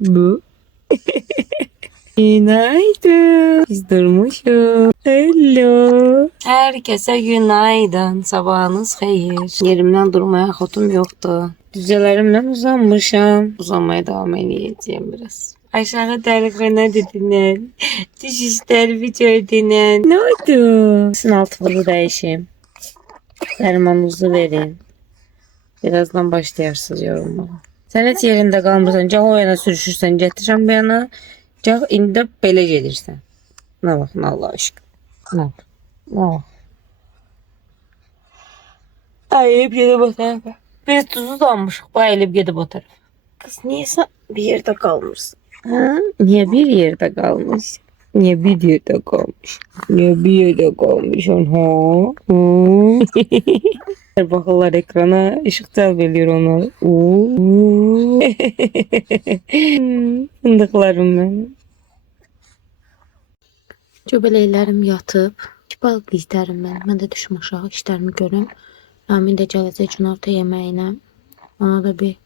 Bu. Günaydın. Biz durmuşuz. Hello. Herkese günaydın. Sabahınız hayır. Yerimden durmaya hatum yoktu. Düzelerimden uzanmışım. Uzanmaya devam edeceğim biraz. Aşağı dergine dediler. Diş işler bitirdiler. Ne oldu? Sizin altınızı değişeyim. Dermanınızı verin. Birazdan başlayarsınız yorulmaya. Sen heç yerində qalmırsan. Cah o yana sürüşürsən, gətirsən bu yana. Cah indi də belə gedirsən. Nə baxın Allah aşkına. Nə bax. Nə bax. Əyilib gedib o tərəfə. Biz tuzu almışıq. Bu əyilib gedib o tərəfə. Kız niyə sən bir yerdə qalmırsan? Hə? Niyə bir yerdə qalmış? Niyə bir yerdə qalmış? Niyə bir yerdə qalmışsın ha? Bakırlar ekrana, ışık cəlb eləyir onu. Fındıqlarım mənim. Göbələklərim yatıb. İki balıqlı izlərim mən. Mən də düşüm aşağı işlərimi görüm. Amin də gələcək günorta yeməyinə. Ona da bir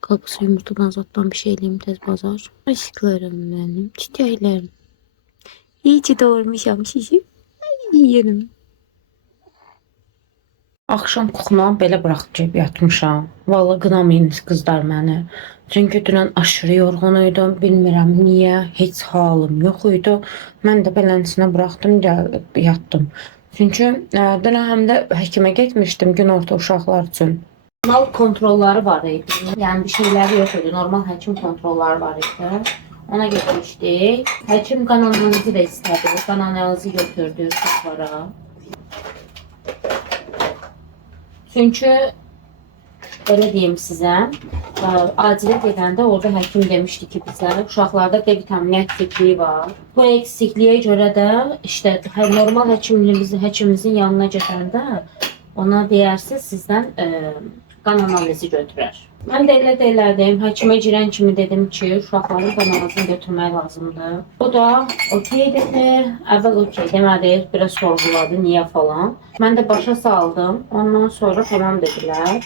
qalbısı yumurtadan zatdan bir şey eləyim tez bazar. Işıqlarım mənim, çiçəklərim. İyi ki doğurmuşam sizi. Yerim. Axşam kuxuna belə buraxıb yatmışam. Vallahi qınamayınız qızlar məni. Çünki dünən aşırı yorğun idim. Bilmirəm niyə, heç halım yox idi. Mən də beləsinə buraxdım, yatdım. Çünki dünən həm də həkimə getmişdim günorta uşaqlar üçün. Normal kontrolları var idi. Yəni bir şeyləri yox idi. Normal həkim kontrolları var idi. Ona getmişdik. Həkim qan analizi də istədi. Qan analizi götürdü uşaqlara. Çünkü öyle diyeyim size, acile gedəndə orada həkim demişti ki bizə uşaqlarda D vitamini eksikliği var. Bu eksikliğe göre de işte normal həkimimizin yanına gedəndə ona deyərsiniz sizdən qan analizi götürər. Mən də elə deyim, həkimə girən kimi dedim ki uşaqların qan analizini götürmək lazımdır. O da okey dedi, əvvəl okey demədi, biraz sorguladı niyə falan. Mən də başa saldım, ondan sonra tamam dedilər.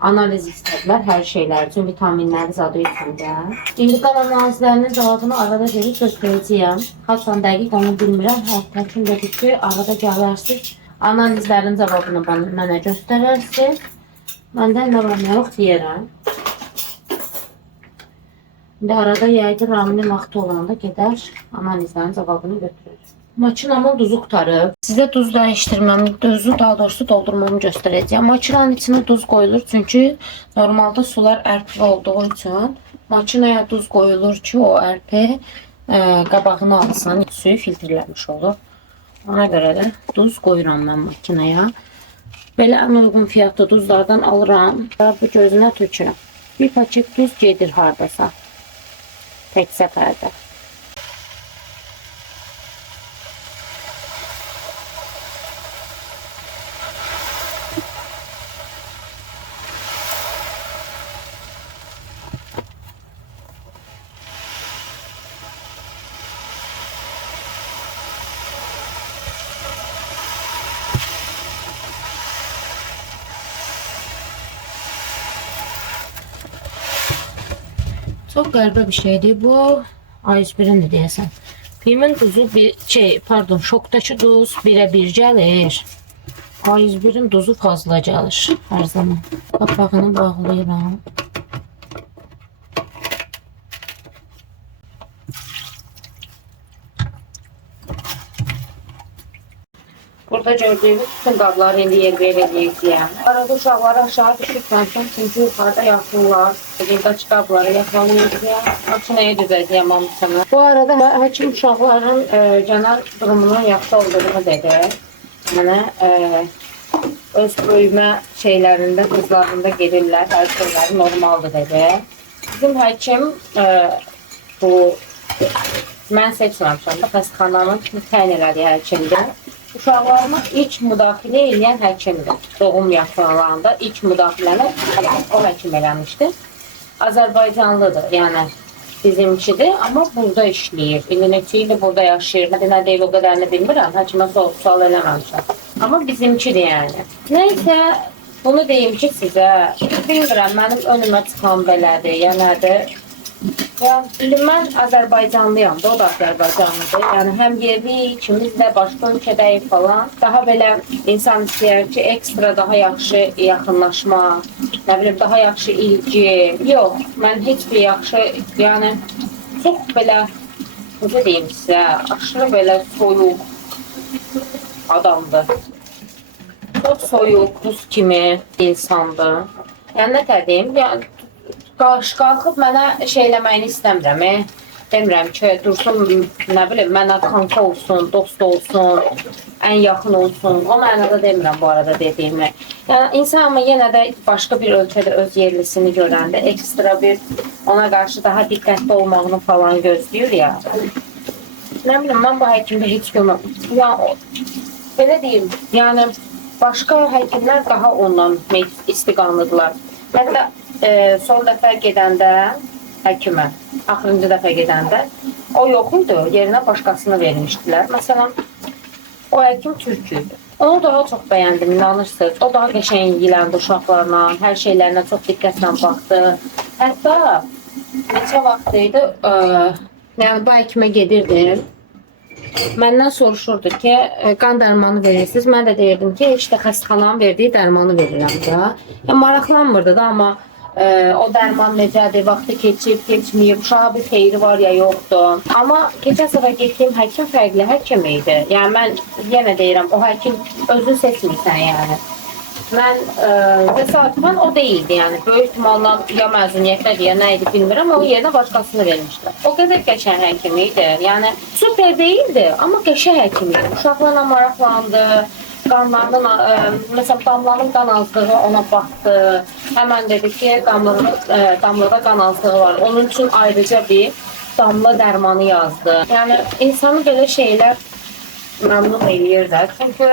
Analiz istədilər hər şeylər üçün, vitaminləri zadı içində. İndi qan analizlərinin cavabını arada gelip göstərəcəyəm. Haçan dəqiq onu bilmirəm, həkim dedi ki arada gələrsiz, analizlərin cavabını mənə göstərərsiniz. Məndə nə var nə yox deyərəm. İndi arada yaydı Raminin vaxtı olanda gedər analizlərin cavabını götürür. Makinamın duzu qutarıb. Sizə duz dəyişdirməm, duzu daha doğrusu doldurmamı göstərəcəyəm. Makinanın içine duz qoyulur çünkü normalda sular ərpli olduğu üçün makinaya duz qoyulur ki o ərpi qabağını alsın, suyu filtrləmiş olur. Ona görə də duz qoyuram mən makinaya. Belə ən uyğun fiyatlı duzlardan alıram. Bu gözünə tökürəm. Bir paket duz gedir hardasa. Tek səfərdə. Çok qəribə bir şeydir bu. A101'in de deyəsən. Pimin duzu şokdakı duz 1'ə 1 gəlir. A101'in duzu fazla gəlir hər zaman. Qapağını bağlayıram. Burada gördüğünüz bütün qabları indi yer verəcəyəm. Arada uşaqları aşağı düşürtməmişəm çünki yuxarıda yatırlar. Buradakı qabları yaxalayacağım. Makineye düzəcəyəm hamısını. Bu arada həkim uşaqların genel durumunun yaxşı olduğunu dedi. Yəni öz böyümə şeylərində, hızlarında gelirlər, hər şeyləri normaldır dedi. Bizim həkim bu mən seçməmişəm də xəstəxananın təyin elədiyi həkimdir. Uşaqlarıma ilk müdaxilə edən həkimdir. Doğum yaxınlarında ilk müdaxiləni o həkim eləmişdi. Azərbaycanlıdır, yəni bizimkidir, amma burada işləyir. İndi neçə ildir burada yaşayır. Nə deyil o qədərini bilmirəm, həkimə sual eləməmişəm. Amma bizimkidir yəni. Neysə, bunu deyim ki sizə, bilmirəm, mənim önümə çıxan belədir, yəni Yani mən Azərbaycanlıyam da, o da Azərbaycanlıdır. Yəni həm yerli ikimiz də başqa ölkədəyik falan. Daha belə insan istəyər ki, ekstra daha yaxşı yaxınlaşma, nə bilim, daha yaxşı ilgi. Yox, mən heç bir yaxşı, yəni çox belə, necə deyim sizə, aşırı belə soyuq adamdır. Çox soyuq, buz kimi insandır. Yəni nə deyim, yəni qalxıb mənə şey eləməyini istəmirəm. Demirəm ki, dursun, nə bilim, mənə kanka olsun, dost olsun, ən yaxın olsun. O mənada demirəm bu arada dediyimi. Yəni insan amma yenə də başqa bir ölkədə öz yerlisini görəndə ekstra bir ona qarşı daha diqqətli olmağını falan gözləyir ya. Nə bilim, mən bu həkimdə heç görməm. Yəni belə deyim, yəni başqa həkimlər daha ondan istiqanlıdırlar. Hətta son dəfə gedəndə həkimə, axırıncı dəfə gedəndə o yox idi, yerinə başqasını vermişdilər. Məsələn, o həkim türk idi. Onu daha çox bəyəndim, inanırsınız. O daha qəşəng ilgiləndi uşaqlarla, hər şeylərinə çox diqqətlə baxdı. Hətta neçə vaxt idi, yəni bu həkimə gedirdim. Məndən soruşurdu ki, qan dərmanı verirsiniz. Mən də deyirdim ki, işte xəstəxananın verdiyi dərmanı verirəm da. Yəni, maraqlanmırdı da, amma o dərman necədir, vaxtı keçib, keçməyib, uşağa bir xeyri var ya yoxdur. Amma keçən səfər getdiyim həkim fərqli həkim idi. Yəni mən yenə deyirəm, o həkim özünü seçmirsən yəni. Mən təsadüfən o deyildi yəni. Böyük ihtimalla ya məzuniyyətlədir, ya nə idi bilmirəm, onun yerinə başqasını vermişlər. O qədər qəşəng həkim idi. Yəni super deyildi, amma qəşəng həkim idi. Uşaqlarla maraqlandı. Qanlarının, məsələn, damlanın qan azlığı ona baxdı. Həmən dedi ki, damlada qan azlığı var. Onun üçün ayrıca bir damla dərmanı yazdı. Yəni, insanı belə şeylər məmnun eləyir də. Çünki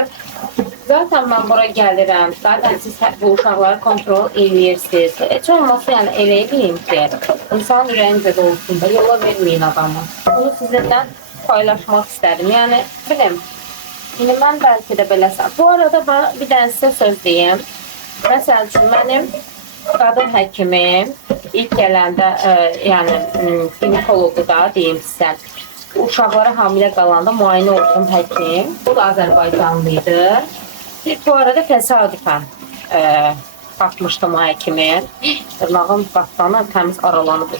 zaten mən bura gəlirəm. Zaten siz bu uşaqları kontrol eləyirsiniz. Heç olmasa, yəni elə eləyim ki, insanın ürəyincə də olsun da, yola verməyin adamı. Bunu sizinlə paylaşmaq istədim. Yəni, bilim. Şimdi mən bəlkə də beləsən. Bu arada bir dənə sizə söz deyim. Məsəl üçün, mənim qadın həkimim ilk gələndə, yəni ginekologu da deyim sizə, uşaqlara hamilə qalanda müayinə olduğum həkim. Bu da Azərbaycanlıydı. Bu arada təsadüfən tapmışdım o həkimi. Dırnağım qatlanıb, təmiz aralanıb.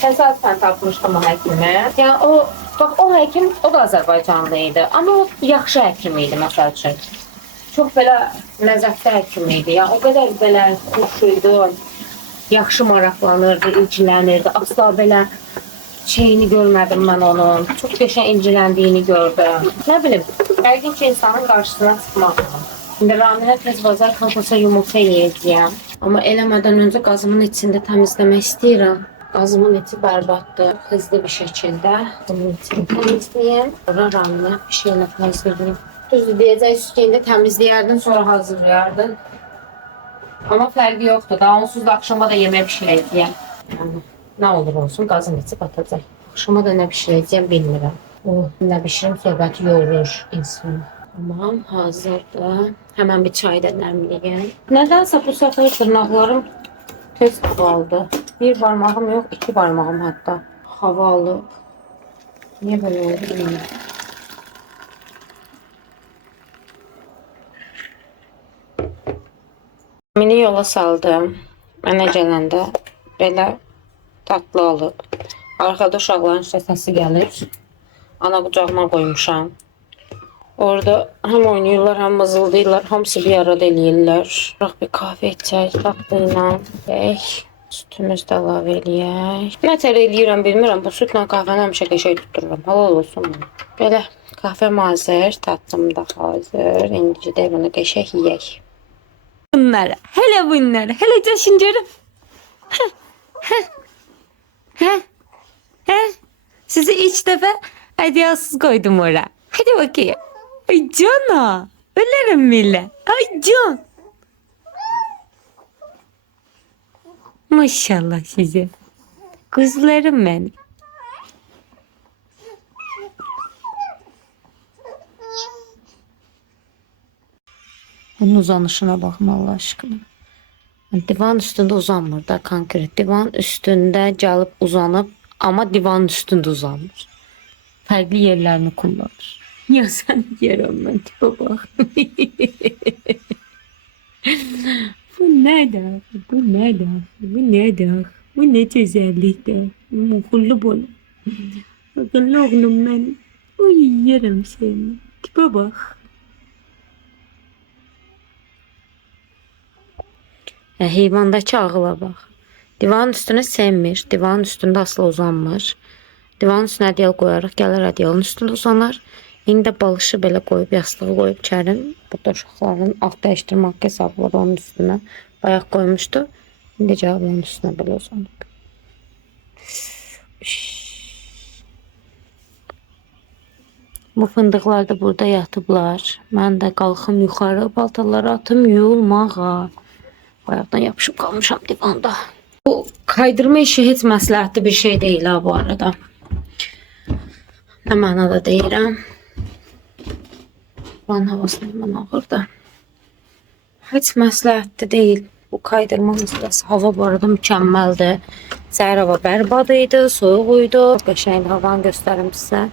Təsadüfən tapmışdım o həkimi. Yəni o, bax o həkim, o da Azərbaycanlı idi. Amma o yaxşı həkim idi məsəl üçün. Çox belə ləzzətli həkim idi. Yəni o qədər belə xoş idi, yaxşı maraqlanırdı, ilgilənirdi. Asla belə şeyini görmədim mən onun. Çox qəşəng ilgiləndiyini gördüm. Nə bilim, yəqin ki insanın qarşısına çıxmaq. İndi Raminə tez bazar kalkasa yumurta eləyəcəyəm. Amma eləmədən öncə qazımın içində təmizləmək istəyirəm. Qazımın içi bərbaddır. Hızlı bir şəkildə bunun içini təmizləyəm. Sonra Raminə bir şeylə təmizləyəm. Düzdür deyəcək ki, indi təmizləyərdin, sonra hazırlayardın. Amma fərqi yoxdur. Daha onsuz da axşama da yemək pişirəcəyəm. Yəni, nə olur olsun, qazın içi batacaq. Axşama da nə pişirəcəyəm bilmirəm. O, nə pişirim söhbəti yorur insanı. Tamam, hazırdır. Həmən bir çay da nəmliyəm. Nədənsə bu səfər tırnaqlarım tez qaldı. Bir barmağım yox, iki barmağım hətta. Hava alıb. Niyə belə oldu bilmirəm. Mini yola saldım. Mənə gələndə belə tatlı alıb. Arxada uşaqların işte səsi gəlir. Ana qucağıma qoymuşam. Orada həm oynayırlar, həm mızıldayırlar, hamısı bir arada eləyirlər. Bırak bir kahve içək, tatlı ilə. Sütümüzü də əlavə eləyək. Nətər eləyirəm bilmirəm, bu sütlə kahvəni həmişə qəşəng tutururam. Halal olsun bunu. Belə kahvəm hazır, tatlım da hazır. İndi də bunu qəşəng yeyək. Bunları, hele bunları, hele coşuncurum. Sizi ilk defa hediyasız koydum oraya. Hadi bakayım. Ay cana. Ölürüm bile. Ay can. Maşallah size. Kuzularım benim. Onun uzanışına bakın Allah aşkına. Divan üstünde uzanmır da konkret. Divan üstünde gəlib uzanıb, ama divan üstünde uzanmır. Fərqli yerlerini kullanır. Ya sen yerim ben tipe bak. Bu nedir? Bu nedir? Bu nedir? Bu ne güzelliktir? Mukullu bol. Akıllı oğlum ben. Uy yerim seni. Tipe bak. Heyvandakı ağıla bax. Divanın üstünə sevmir. Divanın üstündə asla uzanmır. Divanın üstünə ədyal qoyaraq gələr ədyalın üstündə uzanır. İndi də balışı belə qoyub, yastığı qoyub içərim. Burada uşaqların alt dəyişdirmə haqqı hesabı var onun üstünə. Bayaq qoymuşdu. İndi cavab onun üstünə belə uzanıb. Bu fındıqlar da burada yatıblar. Mən də qalxım yuxarı paltarları atım yuyulmağa. Bayaqdan yapışıb qalmışam divanda. Bu kaydırma işi heç məsləhətli bir şey deyil ha bu arada. Nə mənada deyirəm. Buranın havasını mən ağırda. Heç məsləhətli deyil. Bu kaydırma məsələsi. Hava bu arada mükəmməldir. Səhər hava bərbad idi, soyuq idi. Qəşəng havanı göstərim sizə.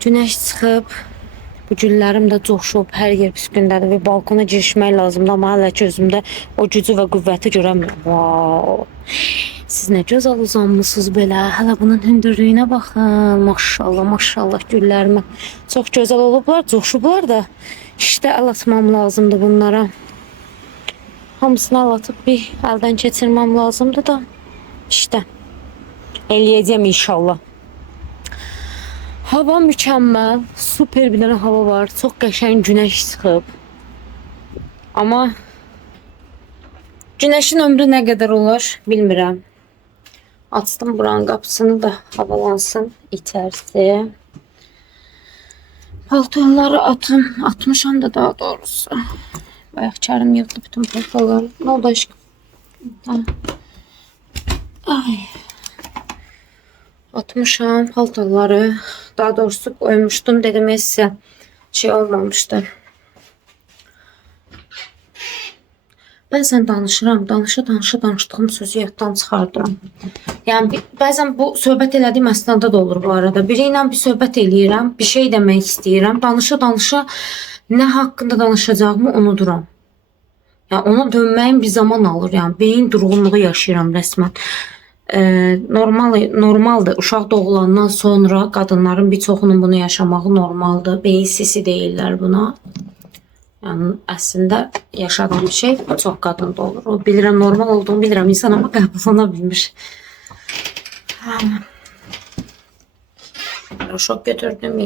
Günəş çıxıb. Bu güllərim də coşub, hər yer pis gündədir və balkona girişmək lazımdır, amma hələ ki özümdə o gücü və qüvvəti görəmirəm. Wow. Siz nə gözəl uzanmısınız belə. Hələ bunun hündürlüyünə baxın. Maşallah, maşallah güllərimə. Çox gözəl olublar, coşublar da. İşte əl atmam lazımdır bunlara. Hamısını əl atıb bir əldən keçirməm lazımdır da. İşte. Eləyəcəm inşallah. Hava mükəmməl, super bir dənə hava var, çox qəşəng günəş çıxıb. Amma günəşin ömrü nə qədər olur, bilmirəm. Açdım buranın qapısını da havalansın içərisi. Paltoları atmışam da daha doğrusu. Bayaq çarım yığdı bütün paltoları. Ne oldu aşkım? Ay. Atmışam paltoları. Daha doğrusu koymuştum dedim size şey olmamıştı. Bəzən danışıram, danışdığım sözü yaddan çıxardıram. Yəni bəzən bu söhbət elədiyim əsnada da olur bu arada. Biri ilə bir söhbət eləyirəm, bir şey demək istəyirəm. Danışa nə haqqında danışacağımı unuduram. Yəni ona dönməyim bir zaman alır. Yəni beyin durğunluğu yaşayıram rəsmən. Normaldır. Uşaq doğulandan sonra qadınların bir çoxunun bunu yaşamağı normaldır. Beyin sisi deyirlər buna. Yəni əslində yaşadığım bir şey çox qadında olur. O bilirəm, normal olduğunu bilirəm. İnsan amma qəbullana bilmir. Roşok götürdüm.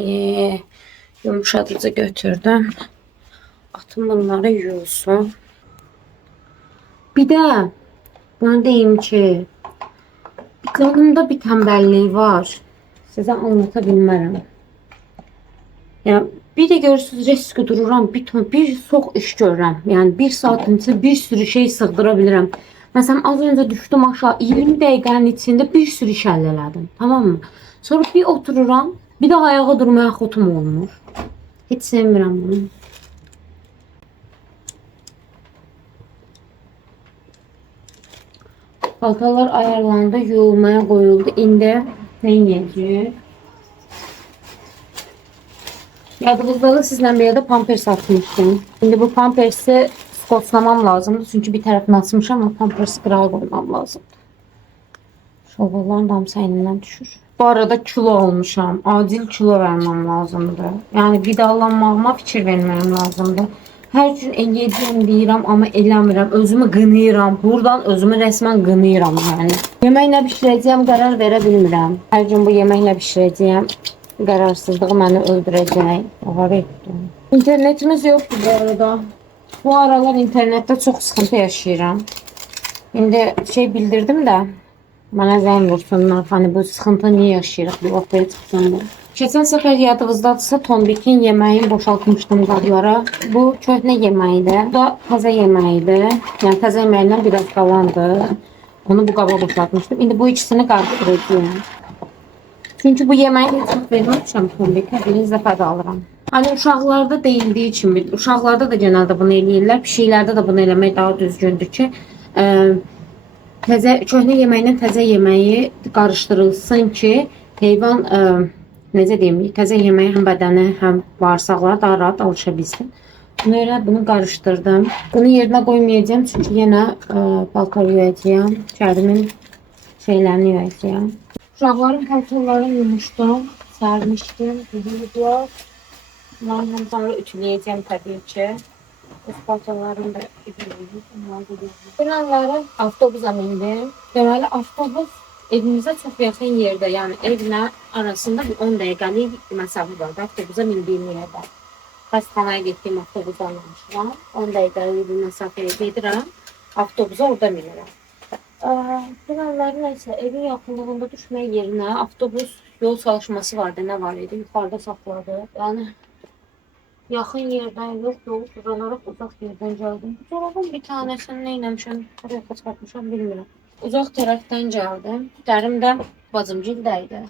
Yumuşatıcı götürdüm. Atım bunları yuyulsun. Bir də bunu deyim ki, kanımda bir tembelliği var. Size anlata bilmərəm. Yəni bir de görürsünüz riski dururam, bir çox iş görürəm. Yəni bir saatin içində bir sürü şey sığdıra bilirəm. Məsələn az önce düşdüm aşağı 20 dəqiqənin içində bir sürü iş həll elədim. Tamam mı? Sonra bir otururam, bir daha ayağa durmaya xotum olmur. Heç sevmirəm bunu. Paltalar ayarlandı, yuyulmaya koyuldu. İndi ne yiyeceğiz? Yadınızda sizden bir yerde pampers atmıştım. Şimdi bu pampersi skotlamam lazımdı. Çünkü bir tarafını asmışam ama pampersi qırağa koymam lazımdı. Şovalların damsa elimden düşür. Bu arada kilo olmuşam. Acil kilo vermem lazımdı. Yani vidalanmağıma fikir vermem lazımdı. Hər gün eləyəcəm deyirəm, amma eləmirəm. Özümü qınayıram. Buradan özümü resmen qınayıram yəni. Yeməklə bişirəcəyəm, qərar verə bilmirəm. Hər gün bu yeməklə bişirəcəyəm. Qərarsızlığı məni öldürəcək. Ağır etdim. İnternetimiz yoxdur bu arada. Bu aralar internetdə çox sıxıntı yaşayıram. İndi şey bildirdim də. Mənə zəng vursunlar. Hani bu sıxıntı niyə yaşayırıq? Bir ortaya çıxsın bu. Keçən səfər yadınızdadırsa Tombikin yeməğini boşaltmışdım qablara. Bu köhnə yeməyidir. Bu da təzə yeməyidir. Yəni təzə yeməyindən biraz qalandı. Onu bu qaba boşaltmışdım. İndi bu ikisini qarışdıracağım. Çünkü bu yeməyi heç çox verməmişəm Tombikə. Birinci dəfə də alıram. Hani uşaqlarda deyildiyi kimi, uşaqlarda da genelde bunu eləyirlər. Pişiklərdə də bunu eləmək daha düzgündür ki, təzə köhnə yeməklə təzə yeməyi qarışdırılsın ki, heyvan necə deyim, təzə yeməyə həm bədəni, həm bağırsaqları daha rahat alışa bilsin. Buna bunu qarışdırdım. Bunu yerinə qoymayacağım çünki yenə paltar yuyacağam. Kərimin şeylərini yuyacağam. Uşaqların paltarlarını yumuşdum, sərmişdim, yuyuldular. Bunların hamıları ütüləyəcəm təbii ki. Öz paltarlarını da ütüləyəcəm. Bunları avtobusa mindim. Deməli, avtobus evimizə çox yaxın yerdə, yəni evlə arasında bir 10 dəqiqəlik məsafə var. Avtobusa mindiyim yerdə. Xəstəxanaya getdiyim avtobusa almışam. 10 dəqiqəlik bir məsafəyə gedirəm. Avtobusa orada minirəm. Bunları neysə, evin yaxınlığında düşmək yerinə avtobus yol çalışması vardı, nə var idi? Yuxarıda saxladı. Yəni yaxın yerdən yox, yolu uzalaraq uzaq yerdən gəldim. Zorabın bir tanesini neyləmişəm, oraya çıxartmışam, bilmirəm. Uzaq tərəfdən gəldim. Dərim də bacımgildə idi.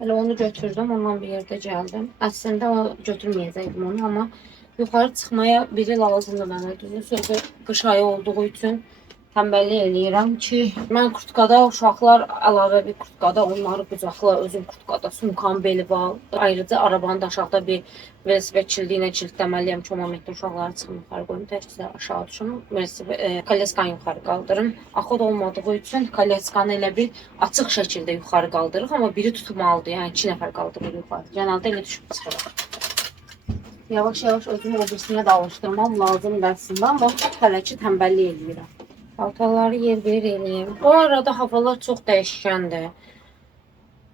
Elə onu götürdüm, ondan bir yerdə gəldim. Əslində o götürməyəcəkdim onu, amma yuxarı çıxmaya biri lazımdır mənə. Düzün sözü qış ayı olduğu üçün tənbəllik eləyirəm ki, mən kurtkada, uşaqlar əlavə bir kurtkada, onları qucaqla, özüm kurtkada, sumkanın beli var. Ayrıca arabanın da aşağıda bir velosiped çildiyinə çildləməliyəm ki, o momentdə uşaqları çıxım yuxarı qoyum, təkcə aşağı düşüm, kolyeskanı yuxarı qaldırım. Axod olmadığı üçün kolyeskanı elə bir açıq şəkildə yuxarı qaldırırıq, amma biri tutmalıdır, yəni 2 nəfər qaldırır yuxarı. Genelde elə düşüb çıxırıq. Yavaş-yavaş özümü o birisinə də alışdırmam lazımdır əslində, amma hələ ki tənbəllik eləyirəm. Paltarları yer bir eləyim. Bu arada havalar çox dəyişkəndir.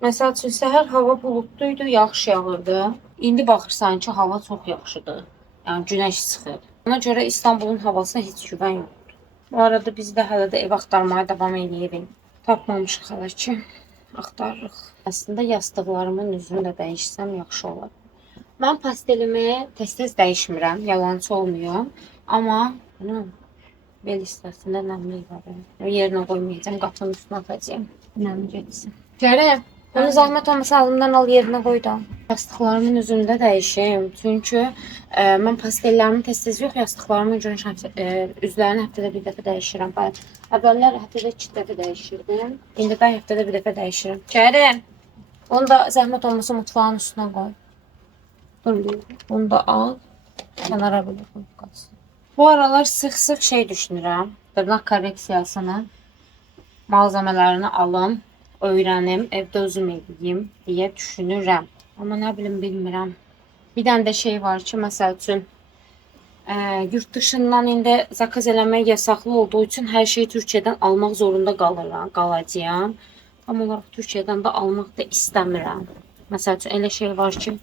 Məsəl üçün səhər hava bulutluydu, yağış yağırdı. İndi baxırsan ki, hava çox yaxşıdır. Yəni günəş çıxır. Ona görə İstanbulun havasına heç güvən yoxdur. Bu arada biz də hələ də ev axtarmaya davam edirik. Tapmamışıq hələ ki. Axtarırıq. Əslində yastıqlarımın üzünü də dəyişsəm yaxşı olar. Mən pastelimi tez-tez dəyişmirəm, yalançı olmuyor. Amma bunu bel hissəsində nəmlik var. Yerinə qoymayacağım, qapının üstünə atacağım. Nəmli getsin. Gələm. Onu zəhmət olmasa alımdan al, yerinə qoy da. Yastıqlarımın üzünü də dəyişim. Çünki mən pastellərimi tez-tez yox, yastıqlarımın üzlərini həftədə bir dəfə dəyişirəm. Əvvəllər həftədə 2 dəfə dəyişirdim. İndi də həftədə bir dəfə dəyişirəm. Gələm. Onu da zəhmət olmasa mutfağın üstünə qoy. Dur, onu da al. Kənara belə qoy, qaçsın. Bu aralar sıx-sıx şey düşünürəm. Dırnaq korreksiyasını, malzemelerini alım, öyrənim, evdə özüm edeyim deyə düşünürəm. Amma nə bilim, bilmirəm. Bir dənə də şey var ki, məsəl üçün yurt dışından indi zakaz eləmək yasaqlı olduğu üçün hər şeyi Türkiyədən almaq zorunda qalacağam. Tam olaraq Türkiyədən də almaq da istəmirəm. Məsəl üçün elə şey var ki,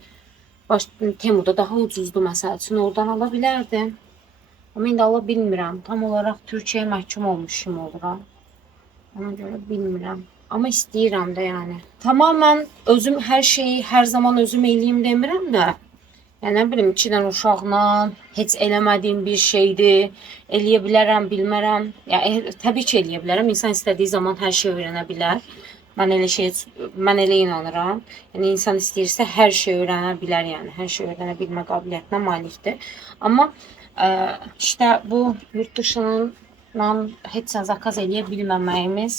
Temuda daha ucuzdur, məsəl üçün oradan ala bilərdim. Ama indi ala bilmirəm. Tam olaraq Türkiyəyə məhkum olmuşum oluram. Ona görə bilmirəm. Amma istəyirəm də yəni. Tamamen özüm hər şeyi hər zaman özüm eləyim demirəm də. Yəni nə bilim, 2 dənə uşaqla heç eləmədiyim bir şeydir. Eləyə bilərəm, bilmərəm. Yəni təbii ki, eləyə bilərəm. İnsan istədiyi zaman hər şey öyrənə bilər. Mən elə inanıram. Yəni insan istəyirsə hər şey öyrənə bilər, yəni hər şey öyrənə bilmə qabiliyyətinə malikdir. Amma işte bu yurt dışından heç zakaz eləyə bilməməyimiz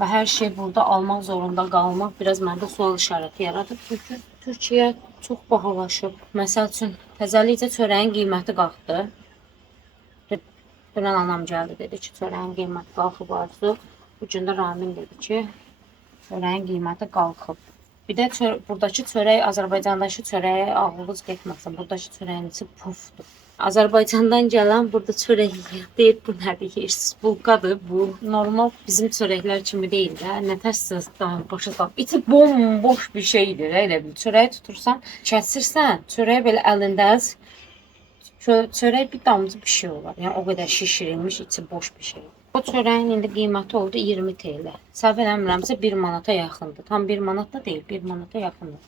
və hər şey burada almaq zorunda qalmaq biraz məndə sual işarəti yaradır. Çünki Türkiyə çox bahalaşıb. Məsəl üçün təzəlikcə çörəyin qiyməti qalxdı. Dünən anam gəldi, dedi ki, çörəyin qiyməti qalxıb artıq. Bu gün də Ramin dedi ki, çörəyin qiyməti qalxıb. Bir də buradakı çörək, Azərbaycandakı çörəyə ağlınız getməsin. Buradakı çörəyin içi pufdur. Azərbaycandan gələn burada çörək deyir, bu nədir, yersiniz, bulqadır, bu normal bizim çörəklər kimi deyil də, nə tərsiniz, başa sal. İçi bomboş bir şeydir, elə bil. Çörəyi tutursan, kəsirsən, çörəyi belə əlində çörək bir damcı bir şey olar. Yəni o qədər şişirilmiş, içi boş bir şey. O çörəyin indi qiyməti oldu 20 TL. Səhv eləmirəmsə 1 manata yaxındır. Tam 1 manat da deyil, 1 manata yaxındır.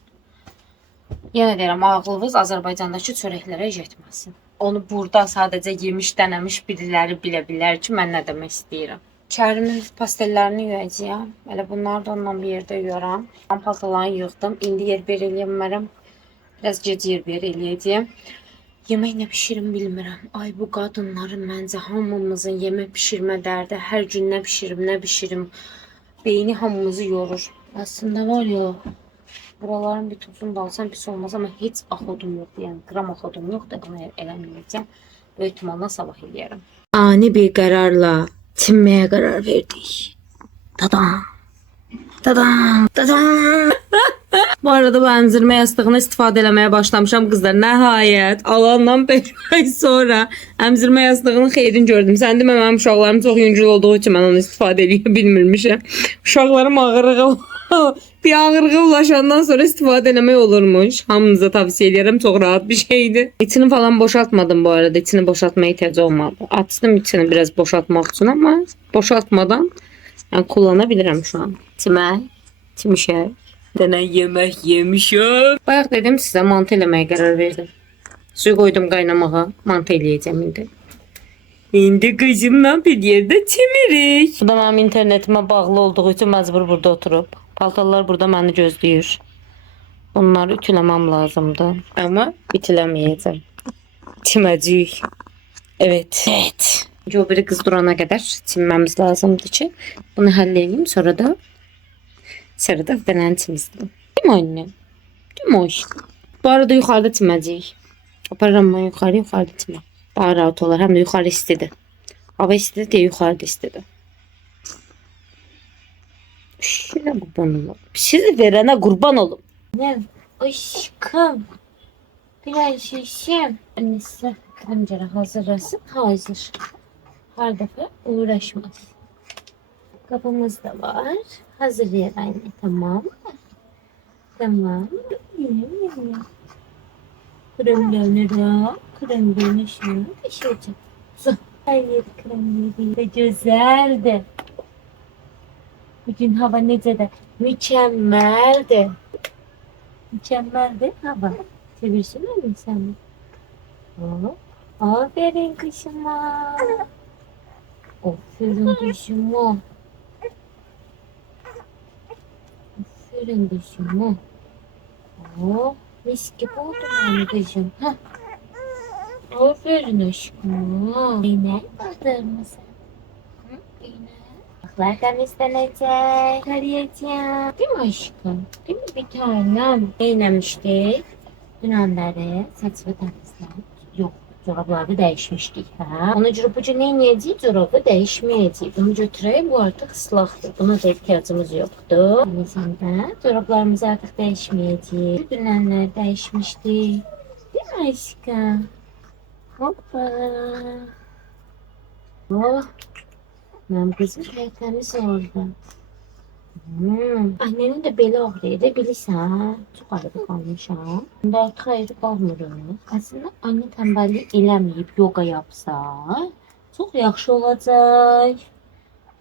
Yenə deyirəm, ağlınız Azərbaycandakı çörəklərə yetməsin. Onu burada sadəcə yemiş, dənəmiş biriləri bilə bilər ki, mən nə demək istəyirəm. Kərimin pastellərini yuyacağam. Elə bunları da ondan bir yerdə yuyaram. Paltalarını yığdım. İndi yer bir eləyəm. Biraz gec yer bir eləyəcəyim. Yemek ne pişirim bilmirəm. Ay bu qadınların məncə hamımızın yemək pişirmə dərdi. Hər gün nə pişirim, nə bişirim. Beyni hamımızı yorur. Aslında var ya, buraların bir tuzunu da alsam pis olmaz ama hiç axodum yoxdur. Yəni qram axodum yoxdur. Amma əgər eləməyəcəm, böyük ihtimalle sabah eləyərəm. Ani bir qərarla çinməyə qərar verdik. Tadam! Tadam! Tadam! Bu arada bu əmzirmə yastığını istifadə eləməyə başlamışam qızlar. Nəhayət alandan 5 ay sonra əmzirmə yastığının xeyrini gördüm. Sən demə mənim uşaqlarım çox yüngül olduğu üçün mən onu istifadə edə bilmirmişəm. Uşaqlarım ağırlığı bir ağırlığa ulaşandan sonra istifadə eləmək olurmuş. Hamınıza tavsiye ederim. Çok rahat bir şeydi. İçini falan boşaltmadım bu arada. İçini boşaltmaya ihtiyacı olmadı. Açtım içini biraz boşaltmak için ama boşaltmadan yani kullanabilirim şu an. Timişe. Dene yemek yemişim. Bayaq dedim size mantı eləməyə qərar verdim. Suyu koydum qaynamağa. Mantı eləyəcəm indi. İndi kızımla bir yerde çimirik. Bu da benim internetime bağlı olduğu için mecbur burada oturup. Paltarlar burada beni gözləyir. Onları ütüləməm lazımdı. Ama ütüləməyəcəm. Çiməcəyik. Evet. Evet. O biri kız durana kadar çinmemiz lazımdı ki. Bunu halledeyim sonra da falan çimizdim. Değil mi anne? Değil mi o işte? Bu arada yukarıda çiməcəyik. Aparıram ben yukarıda çiməm. Daha rahat olar. Hem de yukarı istedi. Hava istedi de yukarıda istedi. Şuna kurban olun. Sizi verene kurban olun. Ne? Aşkım. Prensesim. Annesi amcara hazırlasın. Hazır. Her defa uğraşmaz. Kapımız da var. Hazır yer anne. Tamam mı? Tamam. Kremlerini de. Kremlerini şunu pişireceğim. Her yeri kremleriyle güzeldi. Bugün hava nece de mükemmeldi. Mükemmeldi hava. Seviyorsun mu sen mi? Hop. Aferin kuşuma. Aferin kuşuma. Aferin kuşuma. Hop. Mis gibi oldu benim kuşum. Hah. Aferin aşkım. İğne batır mısın? İğne. Ayaklar temizlenecek. Tarayacağım. Değil mi aşkım? Değil mi bir tanem? Eylemiştik. Dünenleri saçımı temizledik. Yok. Çorapları değişmiştik. Ha? Ona göre bu ne yiyeceğiz? Çorabı değişmeyecek. Bunu götüreyim. Bu artık ıslaktır. Buna da ihtiyacımız yoktu. Neyse çoraplarımız artık değişmeyecek. Dünenler değişmişti. Değil mi aşkım? Hoppa. Oh. Benim kızım tertemiz oldu. Annenin de beli ağrıydı bilirsən. Çok ayrı kalmışam. Şimdi artık ayrı kalmırıq. Aslında anne tembellik eləməyib yoga yapsa çok yaxşı olacak.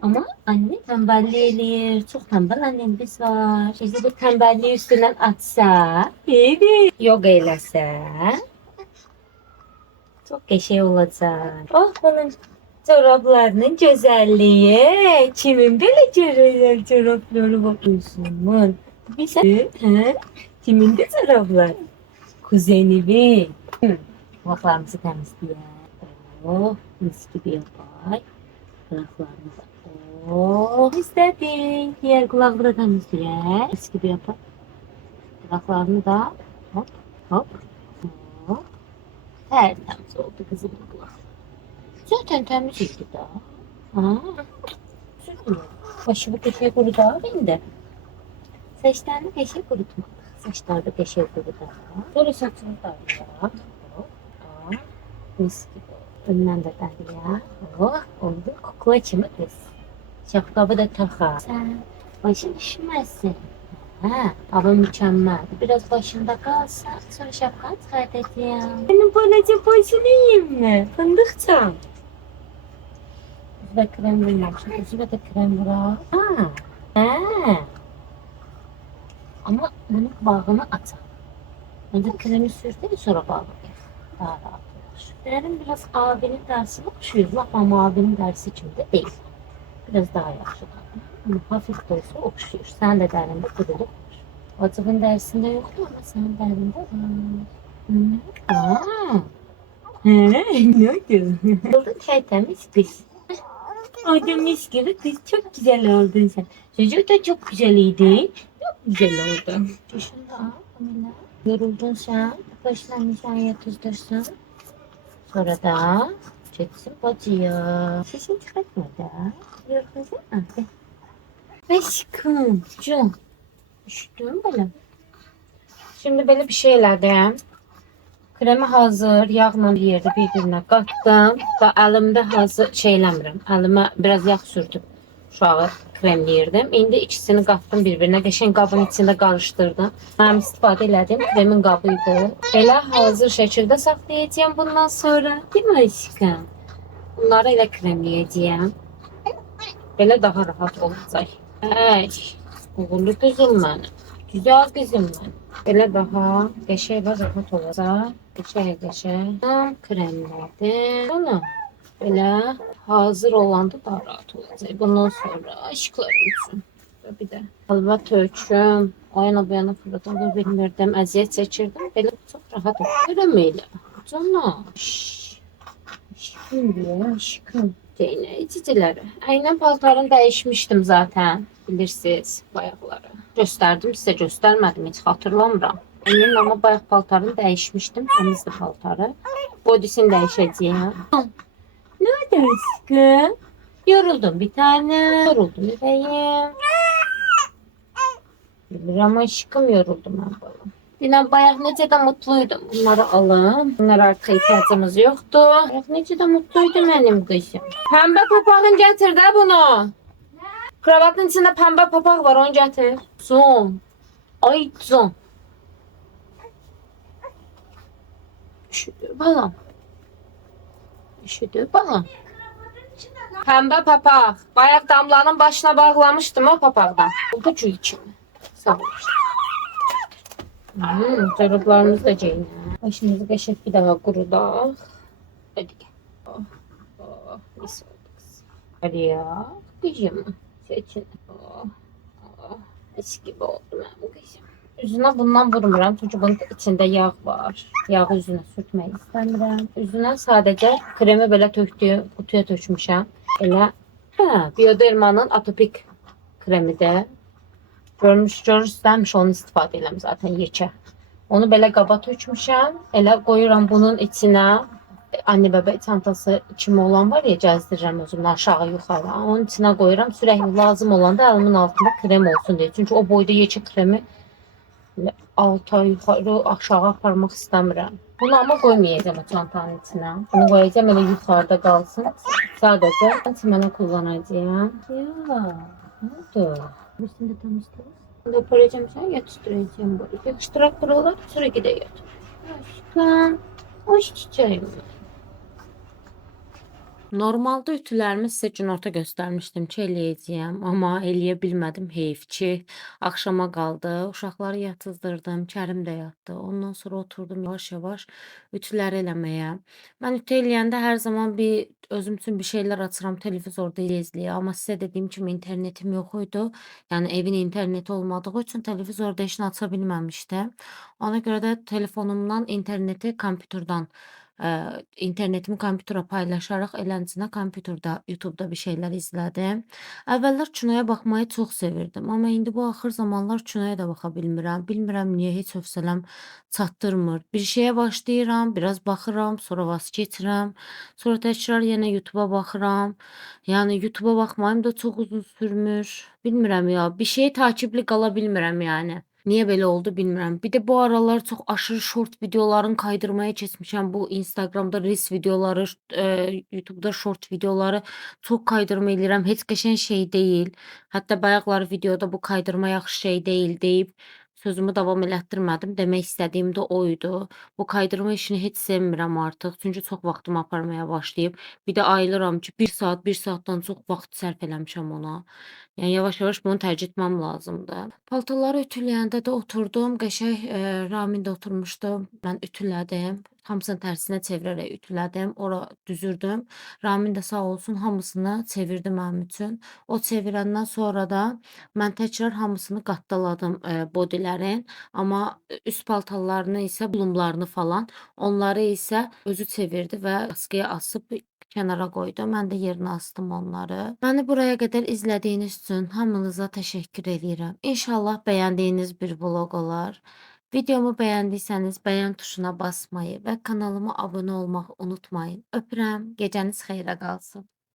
Ama anne tembellik eləyir. Çok tembel annemiz var. Bizi bu tembelliği üstünden atsa, evet. Yoga eləsə çok geçey olacak. Oh bunun çoraplarının güzelliği. Kimin böyle güzel çorapları bakıyorsun? Bir sen, he? Kimin de çoraplar? Kuzenimin. Kulaklarımızı temizleyelim. Oh, mis gibi yapar. Kulaklarını da. Oh, istedik. Diğer kulağını da temizleyelim. Mis gibi yapar. Kulaklarını da hop, hop, hop. Tertemiz oldu kızımın kulakları. Zaten temiz işte daha. Başımı köşeye kurudu benim. Saçlarını köşeye kurutmadık. Saçlarda köşeye kurudu. Sonra saçını da mis gibi. Önden de ya. Oh, oldu. Kukla açımı kız. Şapkabı da taka. Sen başın üşümezsin. Ha, hava mükemmel. Biraz başında kalsa sonra şapkanı çıkartacağım. Benim böylece başını yiyeyim mi? Fındıkça. Yüzüme krem vurmamışım. Yüzüme de krem vurar. Ha. Ama bunun bağını açalım. Önce kremi sürdüm sonra bağını. Daha rahat olur. Derim biraz abinin dersine okşuyor. Ama abinin dersi içinde değil. Biraz daha yaxşı. Hafif de olsa okşuyor. Sen de derinde kurulup. Acıbın dersinde yoktu ama sen derinde var. He, ne oldu? Oldun tertemiz kız. Oldun mis gibi kız. Çok güzel oldun sen. Çocuk da çok güzeliydi. Çok güzel oldun. Şunu da al Amine. Yoruldun sen. Başına nişan tuzdursun. Sonra da çeksin bacıya. Sesini çıkartma da. Yorulsun. Aşkım. Canım. Üşüdüm böyle. Şimdi böyle bir şeylerden kremi hazır, yağla bir yerde bir-birinə qatdım və əlimdə hazır şey eləmirəm. Əlimə biraz yağ sürdüm. Uşağı kremləyirdim. İndi ikisini qatdım bir-birinə. Qəşəng qabın içində qarışdırdım. Mənim istifadə elədiyim kremin qabı idi. Belə hazır şəkildə saxlayacağam bundan sonra. Değil mi aşkım? Bunları elə kremləyəcəyəm. Belə daha rahat olacaq. Ay, uğurlu qızım mənim. Güzel kızım ben. Böyle daha geçey ve rahat olacak. Geçey. Tam kremledim. Bunu böyle hazır olanda daha rahat olacak. Bundan sonra aşklarım için. Bir de halva töküm. O yana bu yana fırladım. Bilmirdim. Əziyyət çəkirdim. Belə çok rahat oldu. Eləməylə. Canım. Aşkım diyor. Aşkım. Dinleyicileri. Aynen paltarını değişmiştim zaten. Bilirsiniz bayaqları. Gösterdim size göstermedim hiç hatırlamıram. Emin ama bayaq paltarını değişmiştim. Temizdi paltarı. Bodisini değişeceğim. Ne oldu aşkım? Yoruldum bir tane. Yoruldum bebeğim. Bilmiyorum aşkım yoruldum ben falan. Dilan bayaq necə də mutluydum. Bunları alın. Bunlar artıq ihtiyacımız yoktu. Bayaq necə də mutluydum benim kızım. Pembe papağın getir de bunu. Kravatın içinde pembe papaq var onu getir. Son. Ay son. Üşüdü balam. Üşüdü balam. Pembe papaq. Bayaq damlanın başına bağlamışdım o papaqdan. Oldu cüy kimi. Sağ ol. Çoraplarımız da ceyne. Başımızı qəşəng bir daha qurudaq. Hadi gel. Oh, oh, mis oldu kız. Hadi ya. Kızım. Seçin. Oh, oh. Mis gibi oldu benim kızım. Üzünə bundan vurmuram çünkü bunun içinde yağ var. Yağı üzünə sürtmək istəmirəm. Üzünə sadəcə kremi belə tökdüyüm qutuya tökmüşəm. Elə Biodermanın atopik kremi də. Görürsünüz onu istifadə edirəm zaten yekə. Onu belə qaba tökmüşəm. Elə qoyuram bunun içinə. Anne bebek çantası kimi olan var ya gəzdirirəm özümdən aşağı yuxarı. Onun içinə qoyuram. Sürekli lazım olanda əlimin altında krem olsun diye. Çünkü o boyda yekə kremi alta yuxarı aşağı aparmaq istəmirəm. Bunu ama koymayacağım o çantanın içine. Bunu koyacağım öyle yukarıda kalsın. Sadece çimene kullanacağım. Ya ne oldu? Üstünde tanıştınız. Bunu yaparacağım sen yatıştıracağım böyle. Yakıştırak buralar sonra gidiyor. Aşkım. Hoş çiçeğim. Normalde ütülərimi sizə günorta göstərmişdim ki, eləyəcəyəm, amma eləyə bilmədim, heyf ki, axşama qaldı. Uşaqları yatızdırdım, Kərim də yatdı. Ondan sonra oturdum yavaş-yavaş ütüləri eləməyə. Mən ütü eləyəndə hər zaman bir özüm üçün bir şeylər açıram televizorda izləyə. Amma sizə dediyim kimi internetim yox idi. Yəni evin interneti olmadığı üçün televizorda heç nə aça bilməmişdim. Ona görə də telefonumdan interneti kompüterdən internetimi kompüterə paylaşaraq eləncinə kompüterdə, YouTube'da bir şeyler izlədim. Əvvəllər kinoya baxmayı çox sevirdim, amma indi bu axır zamanlar kinoya da baxa bilmirəm. Bilmirəm niyə heç hövsələm çatdırmır. Bir şeyə başlayıram, biraz baxıram, sonra vaz keçirəm, sonra təkrar yenə YouTube'a baxıram. Yəni YouTube'a baxmayım da çox uzun sürmür. Bilmirəm ya, bir şeyi takibli qala bilmirəm yəni. Niye böyle oldu bilmiyorum. Bir de bu aralar çok aşırı short videoların kaydırmaya geçmişim. Bu Instagram'da Reels videoları, YouTube'da short videoları çok kaydırma edirəm. Heç qəşəng şey değil. Hatta bayaqlar videoda bu kaydırma yaxşı şey değil deyip sözümü davam elətdirmədim. Demək istədiyim də oydu. Bu kaydırma işini heç sevmirəm artıq. Çünki çox vaxtımı aparmaya başlayıb. Bir də ayılıram ki, bir saat, bir saatdan çox vaxt sərf eləmişəm ona. Yəni yavaş-yavaş bunu tərk etməm lazımdır. Paltarları ütüləyəndə də oturdum, qəşəng Ramin də oturmuşdu. Mən ütülədim. Hamısını tərsinə çevirərək ütülədim. Ora düzürdüm. Ramin də sağ olsun hamısını çevirdi mənim üçün. O çevirəndən sonra da mən təkrar hamısını qattaladım bodilərin. Amma üst paltarlarını isə, blumlarını falan, onları isə özü çevirdi və askıya asıb kənara qoydu. Mən də yerinə asdım onları. Məni buraya qədər izlədiyiniz üçün hamınıza təşəkkür edirəm. İnşallah bəyəndiyiniz bir vloq olar. Videomu bəyəndiysəniz bəyən tuşuna basmayı və kanalıma abunə olmağı unutmayın. Öpürəm. Gecəniz xeyrə qalsın.